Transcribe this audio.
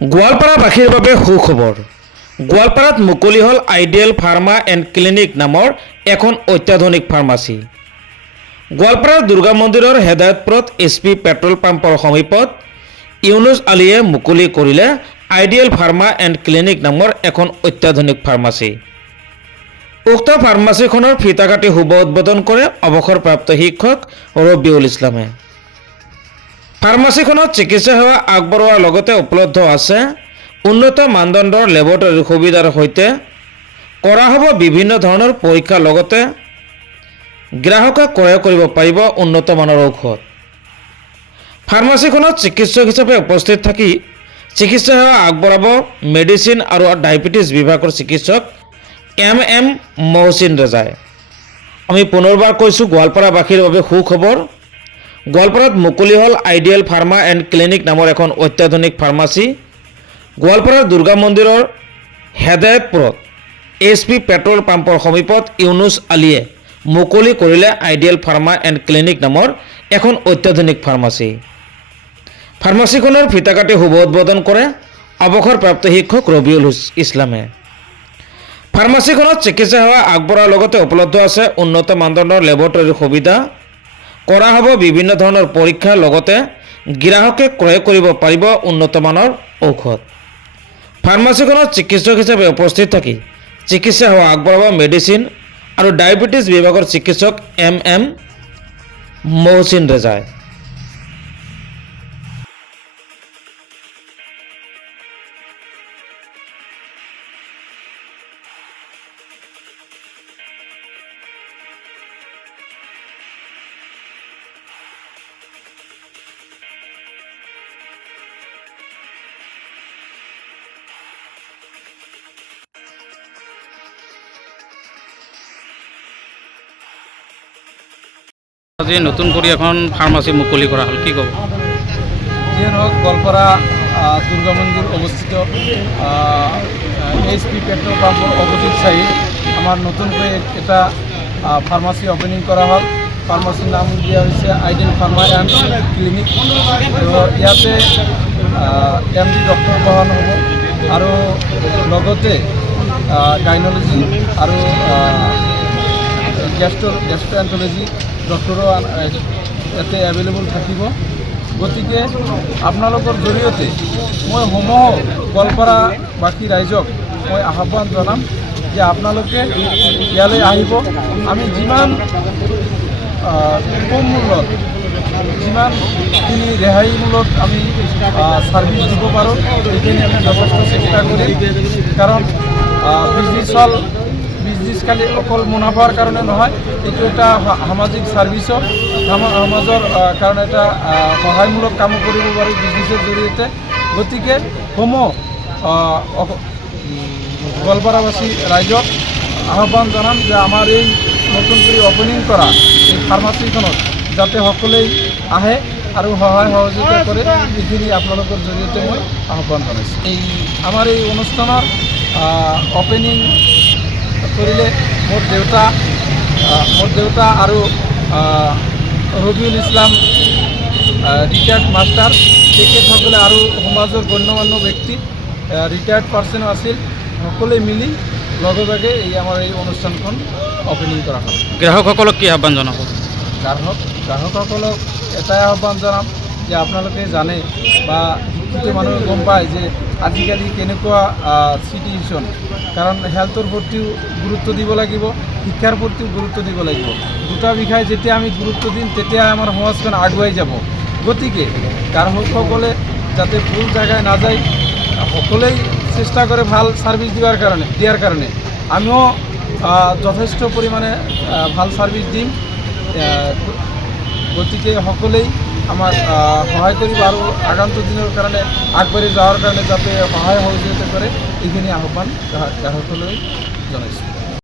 গোৱালপাৰাবাসীৰ বাবে সুখবৰ। গোৱালপাৰাত মুকলি হ'ল আইডিয়েল ফাৰ্মা এণ্ড ক্লিনিক নামৰ এখন অত্যাধুনিক ফাৰ্মাচী। গোৱালপাৰাৰ দুৰ্গা মন্দিৰৰ হেদায়তপুৰত SP পেট্ৰল পাম্পৰ সমীপত ইউনুছ আলীয়ে মুকলি কৰিলে আইডিয়েল ফাৰ্মা এণ্ড ক্লিনিক নামৰ এখন অত্যাধুনিক ফাৰ্মাচী। উক্ত ফাৰ্মাচীখনৰ ফিতা কাটি শুভ উদ্বোধন কৰে অৱসৰপ্ৰাপ্ত শিক্ষক ৰবিউল ইছলামে। ফাৰ্মাচীখনত চিকিৎসা সেৱা আগবঢ়োৱাৰ লগতে উপলব্ধ আছে উন্নত মানদণ্ডৰ লেবৰেটৰীৰ সুবিধাৰ সৈতে কৰা হ'ব বিভিন্ন ধৰণৰ পৰীক্ষাৰ লগতে গ্ৰাহকে ক্ৰয় কৰিব পাৰিব উন্নত মানৰ ঔষধ। ফাৰ্মাচীখনত চিকিৎসক হিচাপে উপস্থিত থাকি চিকিৎসা সেৱা আগবঢ়াব মেডিচিন আৰু ডায়েবেটিছ বিভাগৰ চিকিৎসক MM মহচিন ৰেজাই। আমি পুনৰবাৰ কৈছোঁ, গোৱালপাৰাবাসীৰ বাবে সুখবৰ। গোৱালপাৰাত মুকলি হ'ল আইডিয়েল ফাৰ্মা এণ্ড ক্লিনিক নামৰ এখন অত্যাধুনিক ফাৰ্মাচী। গোৱালপাৰাৰ দুৰ্গা মন্দিৰৰ হেদায়তপুৰত SP পেট্ৰল পাম্পৰ সমীপত ইউনুছ আলীয়ে মুকলি কৰিলে আইডিয়েল ফাৰ্মা এণ্ড ক্লিনিক নামৰ এখন অত্যাধুনিক ফাৰ্মাচী। ফাৰ্মাচীখনৰ ফিতা কাটি শুভ উদ্বোধন কৰে অৱসৰপ্ৰাপ্ত শিক্ষক ৰবিউল ইছলামে। ফাৰ্মাচীখনত চিকিৎসা সেৱা আগবঢ়োৱাৰ লগতে উপলব্ধ আছে উন্নত মানদণ্ডৰ লেবৰেটৰীৰ সুবিধা, কৰা হ'ব বিভিন্ন ধৰণৰ পৰীক্ষাৰ লগতে গ্ৰাহকে ক্ৰয় কৰিব পাৰিব উন্নত মানৰ ঔষধ। ফাৰ্মাচীখনত চিকিৎসক হিচাপে উপস্থিত থাকি চিকিৎসা সেৱা আগবঢ়াব মেডিচিন আৰু ডায়েবেটিছ বিভাগৰ চিকিৎসক MM মহচিন ৰেজাই। আজি নতুন কৰি এখন ফাৰ্মাচী মুকলি কৰা হ'ল, কি ক'ব? যিয়ে নহওক, গোৱালপাৰা দুৰ্গা মন্দিৰ অৱস্থিত SP পেট্ৰল পাম্পৰ অপজিট চাইড আমাৰ নতুনকৈ এটা ফাৰ্মাচী অপেনিং কৰা হ'ল। ফাৰ্মাচীৰ নাম দিয়া হৈছে আইডিয়েল ফাৰ্মা এণ্ড ক্লিনিক। ইয়াতে MD ডক্টৰ বহান হ'ব আৰু লগতে গাইনলজি আৰু গেষ্ট্ৰএণ্ট্ৰলজি ডক্টৰো ইয়াতে এভেইলেবল থাকিব। গতিকে আপোনালোকৰ জৰিয়তে মই সমূহ গোৱালপাৰাবাসী ৰাইজক মই আহ্বান জনাম যে আপোনালোকে ইয়ালৈ আহিব। আমি যিমান কম মূল্যত, যিমানখিনি ৰেহাই মূল্যত আমি ছাৰ্ভিচ দিব পাৰোঁ সেইখিনি আমি যথেষ্ট চেষ্টা কৰিম। কাৰণ বিজনেছ খালি অকল মুনাফাৰ কাৰণে নহয়, এইটো এটা সামাজিক ছাৰ্ভিচৰ সমাজৰ কাৰণে এটা সহায়মূলক কামো কৰিব পাৰি বিজনেছৰ জৰিয়তে। গতিকে সমূহ গোৱালপাৰাবাসী ৰাইজক আহ্বান জনাম যে আমাৰ এই নতুন কৰি অপেনিং কৰা এই ফাৰ্মাচীখনত যাতে সকলোৱেই আহে আৰু সহায় সহযোগিতা কৰে, এইখিনি আপোনালোকৰ জৰিয়তে মই আহ্বান জনাইছোঁ। আমাৰ এই অনুষ্ঠানৰ অপেনিং কৰিলে মোৰ দেউতা আৰু ৰবিউল ইছলাম ৰিটায়াৰ্ড মাষ্টাৰ, তেখেতসকলে আৰু সমাজৰ গণ্যমান্য ব্যক্তি ৰিটায়াৰ্ড পাৰ্চনো আছিল, সকলোৱে মিলি লগে ভাগে আমাৰ এই অনুষ্ঠানখন অপেনিং কৰা হ'ল। গ্ৰাহকসকলক কি আহ্বান জনাব? গ্ৰাহকসকলক এটাই আহ্বান জনাম যে আপোনালোকে জানে বা শিক্ষিত মানুহে গম পায় যে আজিকালি কেনেকুৱা চিটুৱেশ্যন। কাৰণ হেল্থৰ প্ৰতিও গুৰুত্ব দিব লাগিব, শিক্ষাৰ প্ৰতিও গুৰুত্ব দিব লাগিব। দুটা বিষয় যেতিয়া আমি গুৰুত্ব দিম তেতিয়া আমাৰ সমাজখন আগুৱাই যাব। গতিকে গ্ৰাহকসকলে যাতে ভুল জেগায় নাযায়, সকলোৱেই চেষ্টা কৰে ভাল ছাৰ্ভিচ দিয়াৰ কাৰণে আমিও যথেষ্ট পৰিমাণে ভাল ছাৰ্ভিচ দিম। গতিকে সকলোৱেই আমাক সহায় কৰিব আৰু আগন্তুক দিনৰ কাৰণে আগবাঢ়ি যোৱাৰ কাৰণে যাতে সহায় সহযোগিতা কৰে, এইখিনি আহ্বান গ্ৰাহকলৈ জনাইছোঁ।